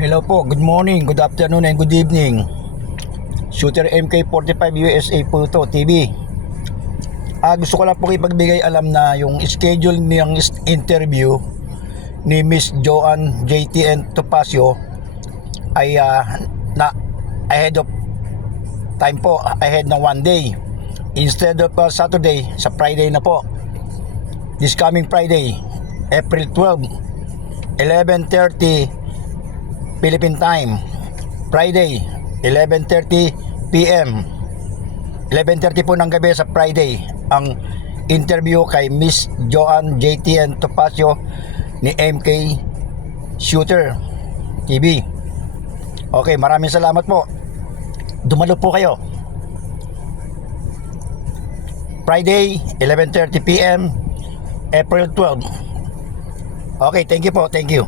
Hello po, good morning, good afternoon, and good evening. Shooter MK45 USA po ito, TV. Gusto ko lang po ipagbigay alam na yung schedule ng interview ni Miss Joanne JTN Topacio ay na ahead of time po, ahead ng one day. Instead of Saturday, sa Friday na po. This coming Friday, April 12, 11:30 Philippine Time. Friday, 11:30 PM. 11:30 po ng gabi sa Friday ang interview kay Miss Joanne JTN Topacio ni MK Shooter TV. Okay, maraming salamat po. Dumalo po kayo. Friday, 11:30 PM, April 12. Okay, thank you po, thank you.